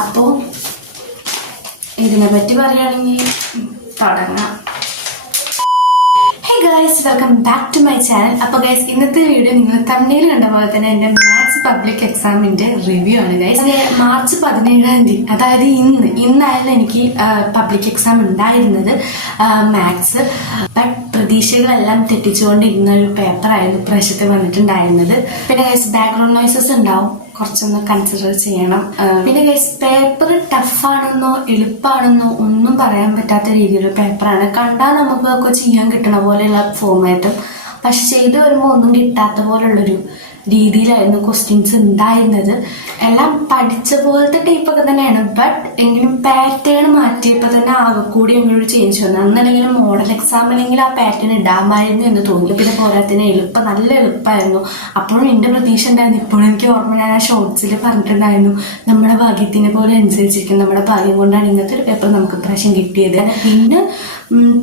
അപ്പോൾ ഇതിനെ പറ്റി പറയുകയാണെങ്കിൽ തുടങ്ങാം. Hey guys, welcome back to my channel. അപ്പോൾ ഗൈസ്, ഇന്നത്തെ വീഡിയോ നിങ്ങൾ തമ്മിൽ കണ്ട പോലെ തന്നെ എൻ്റെ മാത്സ് പബ്ലിക് എക്സാമിൻ്റെ റിവ്യൂ ആണ് ഗൈസ്. മാർച്ച് 17-ാം തീയതി, അതായത് ഇന്നായിരുന്നു എനിക്ക് പബ്ലിക് എക്സാം ഉണ്ടായിരുന്നത് മാത്സ്. ബട്ട് പ്രതീക്ഷകളെല്ലാം തെറ്റിച്ചുകൊണ്ടിരുന്ന ഒരു പേപ്പറായിരുന്നു ഇപ്രാവശ്യത്തെ വന്നിട്ടുണ്ടായിരുന്നത്. പിന്നെ ഗൈസ്, ബാക്ക്ഗ്രൗണ്ട് നോയ്സസ് ഉണ്ടാവും, കുറച്ചൊന്ന് കൺസിഡർ ചെയ്യണം. പിന്നെ ഗൈസ്, പേപ്പർ ടഫാണെന്നോ എളുപ്പമാണെന്നോ ഒന്നും പറയാൻ പറ്റാത്ത രീതിയിലുള്ള പേപ്പറാണ്. കണ്ടാൽ നമുക്കൊക്കെ ചെയ്യാൻ കിട്ടണ പോലെയുള്ള ഫോമാറ്റും, പക്ഷെ ചെയ്ത് വരുമ്പോൾ ഒന്നും കിട്ടാത്ത പോലുള്ളൊരു രീതിയിലായിരുന്നു ക്വസ്റ്റ്യൻസ് ഉണ്ടായിരുന്നത്. എല്ലാം പഠിച്ച പോലത്തെ ടൈപ്പൊക്കെ തന്നെയാണ്, ബട്ട് എങ്കിലും പാറ്റേൺ മാറ്റിയപ്പോൾ തന്നെ ആകെ കൂടി അങ്ങനൊരു ചേഞ്ച് വന്നു. അന്നല്ലെങ്കിലും മോഡൽ എക്സാമിനെങ്കിൽ ആ പാറ്റേൺ ഇടാമായിരുന്നു എന്ന് തോന്നി. പിന്നെ പോരാത്തിന് നല്ല എളുപ്പമായിരുന്നു. അപ്പോഴും എൻ്റെ പ്രതീക്ഷ ഉണ്ടായിരുന്നു. ഇപ്പോഴും എനിക്ക് ഓർമ്മ, ഞാൻ ആ ഷോർട്സിൽ പറഞ്ഞിട്ടുണ്ടായിരുന്നു, നമ്മുടെ ഭാഗ്യത്തിനെ പോലെ അനുസരിച്ചിരിക്കും, നമ്മുടെ ഭാഗ്യം കൊണ്ടാണ് ഇങ്ങനത്തെ ഒരു പേപ്പർ നമുക്ക് ഇപ്രാവശ്യം കിട്ടിയത്. പിന്നെ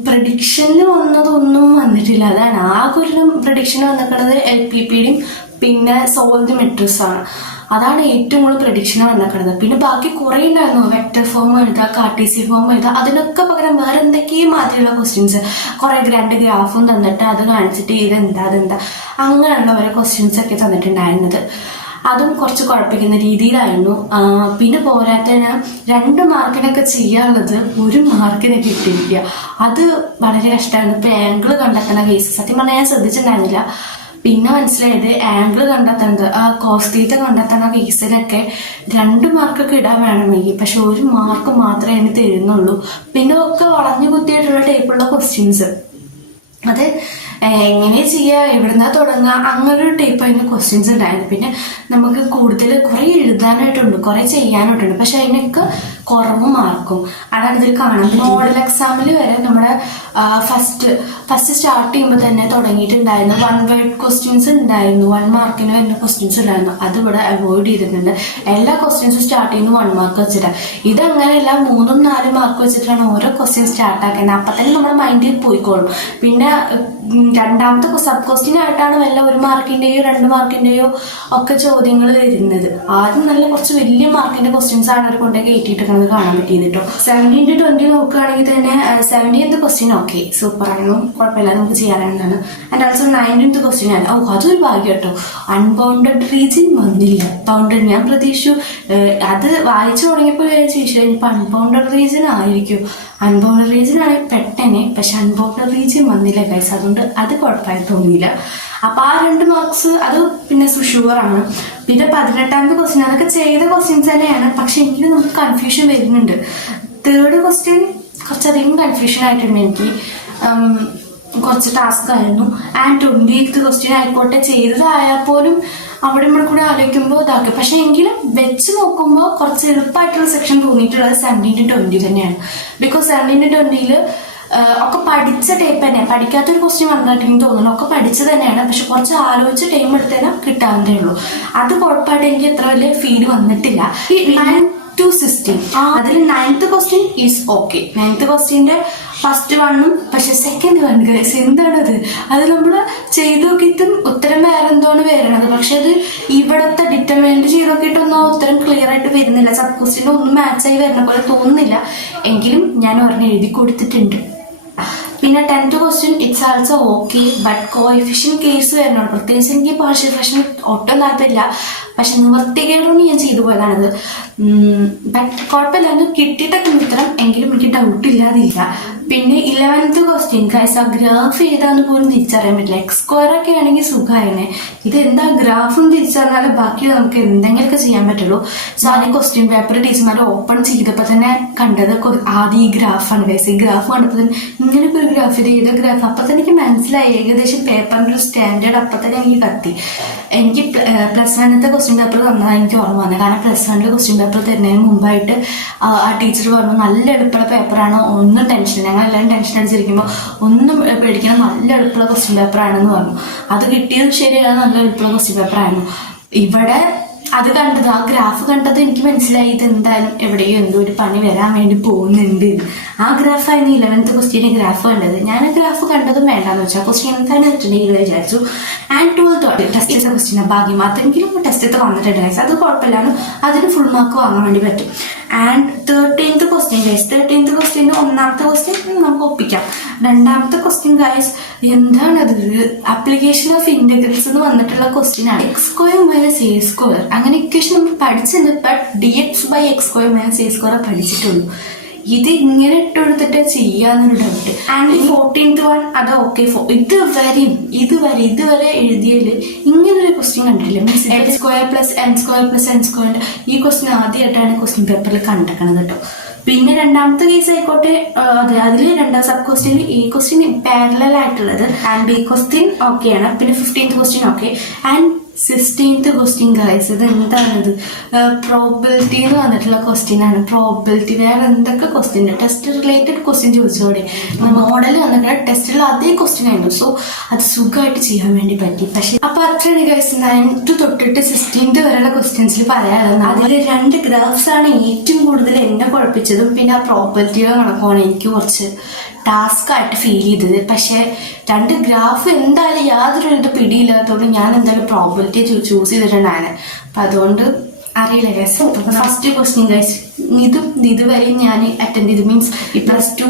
പ്രഡിക്ഷനിൽ വന്നതൊന്നും വന്നിട്ടില്ല. അതാണ് ആകെ ഒരു പ്രഡിക്ഷൻ വന്നിട്ടുള്ളത് LPPയുടെയും പിന്നെ സോൾവ് മെട്രിക്സ് ആണ്. അതാണ് ഏറ്റവും കൂടുതൽ പ്രഡിക്ഷൻ വന്നിട്ടുള്ളത്. പിന്നെ ബാക്കി കുറേ ഉണ്ടായിരുന്നു, വെക്ടർ ഫോം എഴുതുക, കാർട്ടീസിയൻ ഫോം എഴുതുക, അതിനൊക്കെ പകരം വേറെ എന്തൊക്കെയും മാറ്റിയുള്ള ക്വസ്റ്റ്യൻസ്, കുറേ ഗ്രാൻഡ് ഗ്രാഫും തന്നിട്ട് അത് കാണിച്ചിട്ട് അതെന്താ അങ്ങനെയുള്ള ഓരോ ക്വസ്റ്റ്യൻസ് ഒക്കെ തന്നിട്ടുണ്ടായിരുന്നത്. അതും കുറച്ച് കുഴപ്പിക്കുന്ന രീതിയിലായിരുന്നു. പിന്നെ പോരാത്തതിന് 2 മാർക്കിനൊക്കെ ചെയ്യാനുള്ളത് 1 മാർക്കിന് കിട്ടിയിരിക്കുക. അത് വളരെ കഷ്ടമായിരുന്നു. ഇപ്പം ആംഗിൾ കണ്ടെത്തുന്ന കേസ് സത്യം പറഞ്ഞാൽ ഞാൻ ശ്രദ്ധിച്ചിട്ടുണ്ടായിരുന്നില്ല. പിന്നെ മനസ്സിലായത് ആംഗിൾ കണ്ടെത്തുന്നത്, കോസ് തീറ്റ കണ്ടെത്തുന്ന കേസിലൊക്കെ 2 മാർക്കൊക്കെ ഇടാൻ വേണമെങ്കിൽ, പക്ഷെ 1 മാർക്ക് മാത്രമേ എനിക്ക് തരുന്നുള്ളൂ. പിന്നെ ഒക്കെ വളഞ്ഞു കുത്തിയിട്ടുള്ള ടൈപ്പുള്ള ക്വസ്റ്റ്യൻസ്. അത് എങ്ങനെ ചെയ്യുക, എവിടുന്നാ തുടങ്ങുക, അങ്ങനൊരു ടൈപ്പ് അതിന് ക്വസ്റ്റ്യൻസ് ഉണ്ടായിരുന്നു. പിന്നെ നമുക്ക് കൂടുതൽ കുറേ എഴുതാനായിട്ടുണ്ട്, കുറേ ചെയ്യാനായിട്ടുണ്ട്, പക്ഷെ അതിനൊക്കെ കുറവ് മാർക്കും. അതാണ് ഇതിൽ കാണാൻ. മോഡൽ എക്സാമിൽ വരെ നമ്മുടെ ഫസ്റ്റ് സ്റ്റാർട്ട് ചെയ്യുമ്പോൾ തന്നെ തുടങ്ങിയിട്ടുണ്ടായിരുന്നു 1 വേർഡ് ക്വസ്റ്റ്യൻസ് ഉണ്ടായിരുന്നു, 1 മാർക്കിന് വരുന്ന ക്വസ്റ്റ്യൻസ് ഉണ്ടായിരുന്നു. അതിവിടെ അവോയ്ഡ് ചെയ്തിട്ടുണ്ട്. എല്ലാ ക്വസ്റ്റ്യൻസും സ്റ്റാർട്ട് ചെയ്യുന്നു 1 മാർക്ക് വെച്ചിട്ടാണ്. ഇതങ്ങനെയല്ല, 3-4 മാർക്ക് വെച്ചിട്ടാണ് ഓരോ ക്വസ്റ്റ്യൻ സ്റ്റാർട്ട് ആക്കുന്നത്. അപ്പം തന്നെ നമ്മുടെ മൈൻഡിൽ പോയിക്കോളും. പിന്നെ രണ്ടാമത്തെ സബ് ക്വസ്റ്റ്യൻ ആയിട്ടാണ് വല്ല 1 മാർക്കിൻ്റെയോ 2 മാർക്കിൻ്റെയോ ഒക്കെ ചോദ്യങ്ങൾ വരുന്നത്. ആദ്യം നല്ല കുറച്ച് വലിയ മാർക്കിന്റെ ക്വസ്റ്റ്യൻസ് ആണ് അവർ കൊണ്ടൊക്കെ കയറ്റിയിട്ടൊക്കെ കാണാൻ പറ്റിയത് കേട്ടോ. 70-20 നോക്കുകയാണെങ്കിൽ തന്നെ 70th ക്വസ്റ്റ്യൻ ഓക്കെ, സൂപ്പറാണ്, കുഴപ്പമില്ല, നമുക്ക് ചെയ്യാനാണ്. ആൻഡ് ഓൾസോ 90th ക്വസ്റ്റ്യൻ ആണ്, അതൊരു ഭാഗ്യം കേട്ടോ, അൺബൗണ്ടഡ് റീജിയൻ വന്നില്ല. ബൗണ്ടഡ് ഞാൻ പ്രതീക്ഷിച്ചു, അത് വായിച്ചു തുടങ്ങിയപ്പോൾ ചോദിച്ചു ഇനിയിപ്പോൾ അൺബൗണ്ടഡ് റീജിയൻ ആയിരിക്കും. അൺബൗണ്ടഡ് റീജിയൻ ആണെങ്കിൽ പെട്ടെന്ന്, പക്ഷെ അൺബൗണ്ടഡ് റീജിയൻ വന്നില്ല ഗൈസ്. അതുകൊണ്ട് അത് കുഴപ്പമായി തോന്നിയില്ല. അപ്പൊ ആ 2 മാർക്സ് അത് പിന്നെ ഷുവറാണ്. പിന്നെ 18th ക്വസ്റ്റ്യൻ, അതൊക്കെ ചെയ്ത ക്വസ്റ്റ്യൻസ് തന്നെയാണ്, പക്ഷെ എങ്കിലും നമുക്ക് കൺഫ്യൂഷൻ വരുന്നുണ്ട്. 3rd ക്വസ്റ്റ്യൻ കുറച്ചധികം കൺഫ്യൂഷൻ ആയിട്ടുണ്ട് എനിക്ക്, കുറച്ച് ടാസ്ക് ആയിരുന്നു. ആൻഡ് 20th ക്വസ്റ്റ്യൻ ആയിക്കോട്ടെ, ചെയ്തതായാൽ പോലും അവിടെ ഇവിടെ കൂടെ ആലോചിക്കുമ്പോൾ ഇതാക്കി. പക്ഷെ എങ്കിലും വെച്ച് നോക്കുമ്പോൾ കുറച്ച് എളുപ്പമായിട്ടുള്ള സെക്ഷൻ തോന്നിയിട്ടുള്ളത് 17-20 തന്നെയാണ്. ബിക്കോസ് 17-20 ഒക്കെ പഠിച്ച ടൈപ്പ് തന്നെ, പഠിക്കാത്തൊരു ക്വസ്റ്റ്യൻ വന്നിട്ട് എനിക്ക് തോന്നുന്നു ഒക്കെ പഠിച്ചത് തന്നെയാണ്, പക്ഷെ കുറച്ച് ആലോചിച്ച് ടൈം എടുത്തതിനാ കിട്ടാവുന്നതേ ഉള്ളൂ. അത് കുഴപ്പമായിട്ട് എനിക്ക് അത്ര വലിയ ഫീഡ് വന്നിട്ടില്ല. ഈ 9 to 16 അതിൽ 9th question is okay. 9th ക്വസ്റ്റ്യന്റെ ഫസ്റ്റ് 1ഉം, പക്ഷെ സെക്കൻഡ് 1 ഗൈസ് എന്താണത്, അത് നമ്മൾ ചെയ്ത് നോക്കിയിട്ടും ഉത്തരം വേറെ എന്തോന്ന് വരണത്. പക്ഷെ അത് ഇവിടത്തെ ഡിറ്റർമിനന്റ് ചെയ്ത് നോക്കിയിട്ടൊന്നും ഉത്തരം ക്ലിയർ ആയിട്ട് വരുന്നില്ല. സബ് ക്വസ്റ്റ്യൻ ഒന്നും മാച്ചായി വരുന്ന പോലെ തോന്നുന്നില്ല. എങ്കിലും ഞാൻ ഒരെണ്ണം എഴുതി കൊടുത്തിട്ടുണ്ട്. പിന്നെ 10th question it's also okay, but coefficient case വരണോട്. പ്രത്യേകിച്ച് എനിക്ക് പാർഷ്യൽ ഫ്രാക്ഷൻ ഒട്ടും താല്പര്യമില്ല, പക്ഷെ നിവർത്തികേടൊന്നും ഞാൻ ചെയ്തു പോയതാണത്. ബട്ട് കുഴപ്പമില്ല, കിട്ടിയിട്ടൊക്കെ ഉത്തരം, എങ്കിലും എനിക്ക് ഡൗട്ട് ഇല്ലാതില്ല. പിന്നെ 11th ക്വസ്റ്റ്യൻ ഗൈസ്, ആ ഗ്രാഫ് ഏതാന്ന് പോലും തിരിച്ചറിയാൻ പറ്റില്ല. X² ഒക്കെ ആണെങ്കിൽ സുഖമായിരുന്നേ, ഇത് എന്താ ഗ്രാഫും തിരിച്ചറിഞ്ഞാൽ ബാക്കി നമുക്ക് എന്തെങ്കിലുമൊക്കെ ചെയ്യാൻ പറ്റുള്ളൂ. സോ ആദ്യം ക്വസ്റ്റ്യൻ പേപ്പർ ടീച്ചർമാർ ഓപ്പൺ ചെയ്തപ്പോൾ തന്നെ കണ്ടത് ആദ്യം ഈ ഗ്രാഫാണ് ഗൈസ്. ഈ ഗ്രാഫ് കണ്ടപ്പോൾ തന്നെ ഇങ്ങനെയൊക്കെ ഒരു ഗ്രാഫ്, ഇത് ഏത് ഗ്രാഫ്, അപ്പം തന്നെ എനിക്ക് മനസ്സിലായി ഏകദേശം പേപ്പറിൻ്റെ ഒരു സ്റ്റാൻഡേർഡ്. അപ്പം തന്നെ എനിക്ക് കത്തി. എനിക്ക് +1ത്തെ ക്വസ്റ്റ്യൻ പേപ്പർ തന്നതാണ് എനിക്ക് ഓർമ്മ വന്നത്. കാരണം +1 ക്വസ്റ്റ്യൻ പേപ്പർ തരുന്നതിന് മുമ്പായിട്ട് ആ ടീച്ചർ പറഞ്ഞു നല്ല എളുപ്പമുള്ള പേപ്പറാണ്, ഒന്നും ടെൻഷൻ, ഞങ്ങളെല്ലാവരും ടെൻഷൻ അടിച്ചിരിക്കുമ്പോൾ ഒന്നും പേടിക്കണം, നല്ല എളുപ്പമുള്ള ക്വസ്റ്റ്യൻ പേപ്പറാണെന്ന് പറഞ്ഞു. അത് കിട്ടിയത് ശരിയാണ്, നല്ല എളുപ്പമുള്ള ക്വസ്റ്റ്യൻ പേപ്പറായിരുന്നു. ഇവിടെ അത് കണ്ടത്, ആ ഗ്രാഫ് കണ്ടത് എനിക്ക് മനസ്സിലായി ഇത് എന്തായാലും എവിടെയോ എന്തോ ഒരു പണി വരാൻ വേണ്ടി പോകുന്നുണ്ട്. ആ ഗ്രാഫായിരുന്നു 11th ക്വസ്റ്റ്യൻ്റെ ഗ്രാഫ് കണ്ടത്. ഞാൻ ആ ഗ്രാഫ് കണ്ടതും വേണ്ടാന്ന് വെച്ചാൽ ക്വസ്റ്റ്യൻ തന്നെ വെച്ചിട്ടുണ്ടെങ്കിൽ വിചാരിച്ചു. ആൻഡ് 12th ടെസ്റ്റ് ക്വസ്റ്റ്യൻ ഭാഗ്യം അതെങ്കിലും ടെസ്റ്റ് വന്നിട്ടുണ്ട്. അത് കുഴപ്പമില്ലാണ്, അതിന് ഫുൾ മാർക്ക് വാങ്ങാൻ വേണ്ടി പറ്റും. And 13th question guys, 13th ക്വസ്റ്റ്യൻ്റെ ഒന്നാമത്തെ ക്വസ്റ്റ്യൻ നമുക്ക് ഒപ്പിക്കാം. രണ്ടാമത്തെ ക്വസ്റ്റ്യൻ ഗൈസ് എന്താണത്, ആപ്ലിക്കേഷൻ ഓഫ് ഇന്റഗ്രൽസ് എന്ന് വന്നിട്ടുള്ള ക്വസ്റ്റ്യൻ ആണ്. X square minus A square അങ്ങനെ ഇക്വേഷൻ നമ്മൾ പഠിച്ചിട്ടുണ്ട്, ബട്ട് dx/x² പഠിച്ചിട്ടുള്ളൂ. ഇത് ഇങ്ങനെ ഇട്ടെടുത്തിട്ട് ചെയ്യാന്നൊരു ഡൗട്ട്. ആൻഡ് 14th വൺ അത് ഓക്കെ. ഇതുവരെ എഴുതിയതിൽ ഇങ്ങനൊരു ക്വസ്റ്റ്യൻ കണ്ടിട്ടില്ല. Means x² + n² + n². ഈ ക്വസ്റ്റ്യൻ ആദ്യമായിട്ടാണ് ക്വസ്റ്റ്യൻ പേപ്പറിൽ കണ്ടേക്കണത് കേട്ടോ. പിന്നെ രണ്ടാമത്തെ കേസ് ആയിക്കോട്ടെ, അതെ അതിൽ രണ്ടാം സബ് ക്വസ്റ്റ്യൻ ഈ ക്വസ്റ്റ്യൻ പാരലൽ ആയിട്ടുള്ളത്. ആൻഡ് ബി ക്വസ്റ്റ്യൻ ഓക്കെയാണ്. പിന്നെ 15th question okay. And 16th question guys, ഇത് എന്താണിത്, പ്രോബിലിറ്റി എന്ന് വന്നിട്ടുള്ള ക്വസ്റ്റ്യൻ ആണ്. പ്രോബിലിറ്റി വേറെ എന്തൊക്കെ ക്വസ്റ്റ്യൻ, ടെസ്റ്റ് റിലേറ്റഡ് ക്വസ്റ്റ്യൻ ചോദിച്ചോടെ. മോഡൽ വന്നിട്ട് ടെസ്റ്റിലുള്ള അതേ ക്വസ്റ്റ്യൻ ആയിരുന്നു. സോ അത് സുഖമായിട്ട് ചെയ്യാൻ വേണ്ടി പറ്റി. പക്ഷെ അപ്പൊ അത്രയാണ് ഗൈസ് 9th തൊട്ടിട്ട് 16th വരെയുള്ള ക്വസ്റ്റ്യൻസിൽ പറയാനുള്ളത്. അതിൽ 2 ഗ്രാഫ്സ് ആണ് ഏറ്റവും കൂടുതൽ എന്നെ കുഴപ്പിച്ചതും. പിന്നെ ആ പ്രോബിലിറ്റിയുടെ കണക്കാണ് എനിക്ക് കുറച്ച് ടാസ്ക് ആയിട്ട് ഫീൽ ചെയ്തത്. പക്ഷെ 2 ഗ്രാഫ് എന്തായാലും യാതൊരു ഇത് പിടിയില്ലാത്തതുകൊണ്ട് ഞാൻ എന്തായാലും പ്രോബിലിറ്റി ചൂസ് ചെയ്തിട്ടുണ്ടായിരുന്നു. അപ്പൊ അതുകൊണ്ട് അറിയില്ല ഗൈസ്. ഫസ്റ്റ് ക്വസ്റ്റ്യൻ ഗൈസ്, ഇതുവരെയും ഞാൻ അറ്റൻഡ് ചെയ്തു. മീൻസ് ഈ +2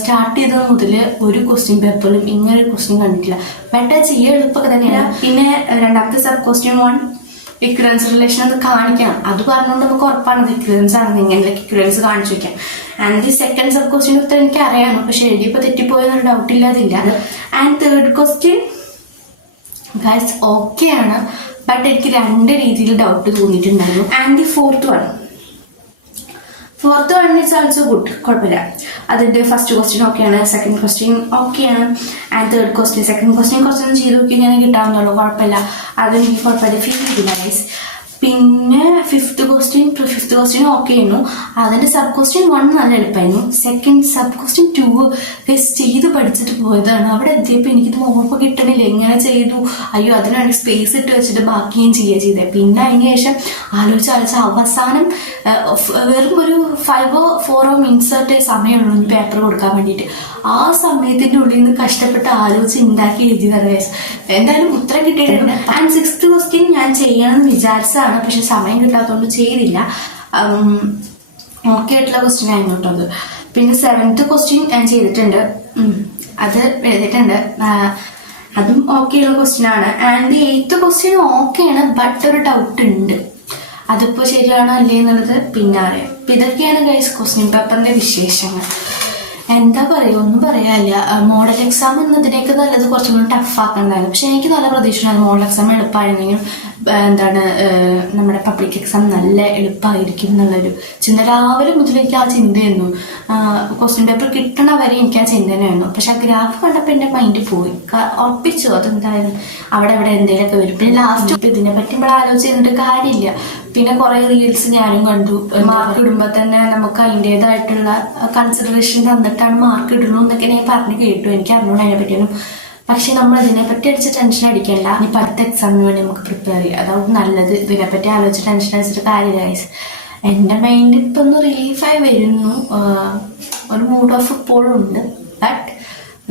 സ്റ്റാർട്ട് ചെയ്തത് മുതൽ ഒരു ക്വസ്റ്റ്യൻ പേപ്പറിലും ഇങ്ങനൊരു ക്വസ്റ്റ്യൻ കണ്ടിട്ടില്ല. ബട്ട് ചെയ്യാൻ എളുപ്പമൊക്കെ തന്നെയാണ്. പിന്നെ രണ്ടാമത്തെ സബ് ക്വസ്റ്റ്യൻ 1 ഇക്വലൻസ് റിലേഷൻ അത് കാണിക്കണം. അത് പറഞ്ഞുകൊണ്ട് നമുക്ക് ഉറപ്പാണ് ഇക്വലൻസ് ആണ്, ഇങ്ങനെ ഇക്വലൻസ് കാണിച്ചു വെക്കാം. And the second sub question ഉത്തരം എനിക്ക് അറിയാമോ, പക്ഷെ എഴുതിയപ്പോൾ തെറ്റിപ്പോയെന്നൊരു ഡൗട്ട് ഇല്ലാതില്ല. And third question guys okay ആണ്, ബട്ട് എനിക്ക് 2 രീതിയിൽ ഡൗട്ട് തോന്നിയിട്ടുണ്ടായിരുന്നു. And the fourth one it's also good, കുഴപ്പമില്ല. അതിന്റെ ഫസ്റ്റ് ക്വസ്റ്റ്യൻ ഓക്കെയാണ്, സെക്കൻഡ് ക്വസ്റ്റ്യൻ ഓക്കെയാണ്. And third question second question കുറച്ചൊന്നും ചെയ്ത് നോക്കി ഞാൻ കിട്ടാവുന്നുള്ളൂ, കുഴപ്പമില്ല. അതെനിക്ക് കുഴപ്പമില്ല ഫീൽ ചെയ്തില്ല ഗൈസ്. പിന്നെ ഫിഫ്ത്ത് ക്വസ്റ്റ്യൻ ഓക്കെ ആയിരുന്നു. അതിന്റെ സബ് ക്വസ്റ്റ്യൻ 1 നല്ല എളുപ്പമായിരുന്നു. സെക്കൻഡ് സബ് ക്വസ്റ്റ്യൻ 2 ചെയ്ത് പഠിച്ചിട്ട് പോയതാണ്. അവിടെ എത്തിയപ്പോൾ എനിക്കിത് ഓർമ്മ കിട്ടണില്ല, എങ്ങനെ ചെയ്തു, അയ്യോ അതിനാണ് സ്പേസ് ഇട്ട് വെച്ചിട്ട് ബാക്കിയും ചെയ്തത്. പിന്നെ അതിന് ശേഷം ആലോചിച്ച് അവസാനം വെറും ഒരു 5-4 മിനിറ്റ്സ് സമയമുള്ളൂ പേപ്പർ കൊടുക്കാൻ വേണ്ടിയിട്ട്. ആ സമയത്തിന്റെ ഉള്ളിൽ നിന്ന് കഷ്ടപ്പെട്ട് ആലോചിച്ച് ഉണ്ടാക്കി എഴുതിയതാണ് ഗൈസ്. എന്തായാലും ഉത്തരം കിട്ടിയിട്ടുണ്ട്. ആൻഡ് 6th ക്വസ്റ്റ്യൻ ഞാൻ ചെയ്യണമെന്ന് വിചാരിച്ചതാണ്, പക്ഷെ സമയം കിട്ടാത്തതുകൊണ്ട് ചെയ്തില്ല. ഓക്കെ ആയിട്ടുള്ള ക്വസ്റ്റ്യൻ ആയിരുന്നു കേട്ടോ അത്. പിന്നെ 7th ക്വസ്റ്റ്യൻ ഞാൻ ചെയ്തിട്ടുണ്ട്, അത് എഴുതിയിട്ടുണ്ട്, അതും ഓക്കെ ഉള്ള ക്വസ്റ്റ്യൻ ആണ്. ആൻഡ് 8th ക്വസ്റ്റ്യൻ ഓക്കെയാണ്, ബട്ട് ഒരു ഡൗട്ട് ഉണ്ട്, അതിപ്പോ ശരിയാണോ അല്ലേ എന്നുള്ളത് പിന്നെ അറിയാം. അപ്പൊ ഇതൊക്കെയാണ് ഗൈസ് ക്വസ്റ്റ്യൻ പേപ്പറിന്റെ വിശേഷങ്ങൾ. എന്താ പറയുക, ഒന്നും പറയാനില്ല. മോഡൽ എക്സാം എന്നതിനേക്ക് നല്ലത് കുറച്ചും കൂടി ടഫ് ആക്കണ്ടായിരുന്നു. പക്ഷെ എനിക്ക് നല്ല പ്രതീക്ഷയാണ് മോഡൽ എക്സാം എളുപ്പമായിരുന്നെങ്കിലും നമ്മുടെ പബ്ലിക് എക്സാം നല്ല എളുപ്പമായിരിക്കും എന്നുള്ളൊരു ചിന്ത രാവിലെ മുതൽ എനിക്ക് ആ ചിന്തയായിരുന്നു. ക്വസ്റ്റ്യൻ പേപ്പർ കിട്ടണ വരെ എനിക്ക് ആ ചിന്ത തന്നെയായിരുന്നു. പക്ഷെ ആ ഗ്രാഫ് കണ്ടപ്പോൾ എൻ്റെ മൈൻഡ് പോയി, ഉറപ്പിച്ചു അതെന്തായാലും അവിടെ എന്തെങ്കിലുമൊക്കെ വരും. പിന്നെ ലാസ്റ്റ് ഇതിനെ പറ്റി നമ്മൾ ആലോചിച്ചിട്ട് കാര്യമില്ല. പിന്നെ കുറെ റീൽസ് ഞാനും കണ്ടു, മാർക്ക് ഇടുമ്പോൾ തന്നെ നമുക്ക് അതിൻ്റെതായിട്ടുള്ള കൺസിഡറേഷൻ തന്നിട്ടാണ് മാർക്ക് ഇടുള്ളൂ എന്നൊക്കെ ഞാൻ പറഞ്ഞു കേട്ടു. എനിക്ക് അറിഞ്ഞോണ്ട് അതിനെ പറ്റിയൊന്നും. പക്ഷെ നമ്മൾ ഇതിനെപ്പറ്റി അടിച്ച് ടെൻഷൻ അടിക്കണ്ട, ഇനി അടുത്ത എക്സാമിന് വേണ്ടി നമുക്ക് പ്രിപ്പയർ ചെയ്യാം, അതാവും നല്ലത്. ഇതിനെപ്പറ്റി ആലോചിച്ച് ടെൻഷൻ അടിച്ചിട്ട് കാര്യമില്ല ഗൈസ്. എൻ്റെ മൈൻഡ് ഇപ്പം ഒന്ന് റിലീഫായി വരുന്നു, ഒരു മൂഡ് ഓഫ് ഇപ്പോഴും ഉണ്ട്, ബട്ട്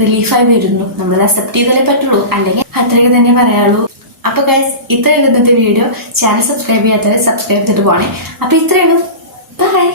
റിലീഫായി വരുന്നു. നമ്മൾ അക്സെപ്റ്റ് ചെയ്താലേ പറ്റുള്ളൂ, അല്ലെങ്കിൽ അത്രയൊക്കെ തന്നെ പറയാനുള്ളൂ. അപ്പൊ ഗൈസ് ഇത്രയും ഇന്നത്തെ വീഡിയോ. ചാനൽ സബ്സ്ക്രൈബ് ചെയ്യാത്തവരെ സബ്സ്ക്രൈബ് ചെയ്തിട്ട് പോണേ. അപ്പൊ ഇത്രയുള്ളൂ, ബൈ.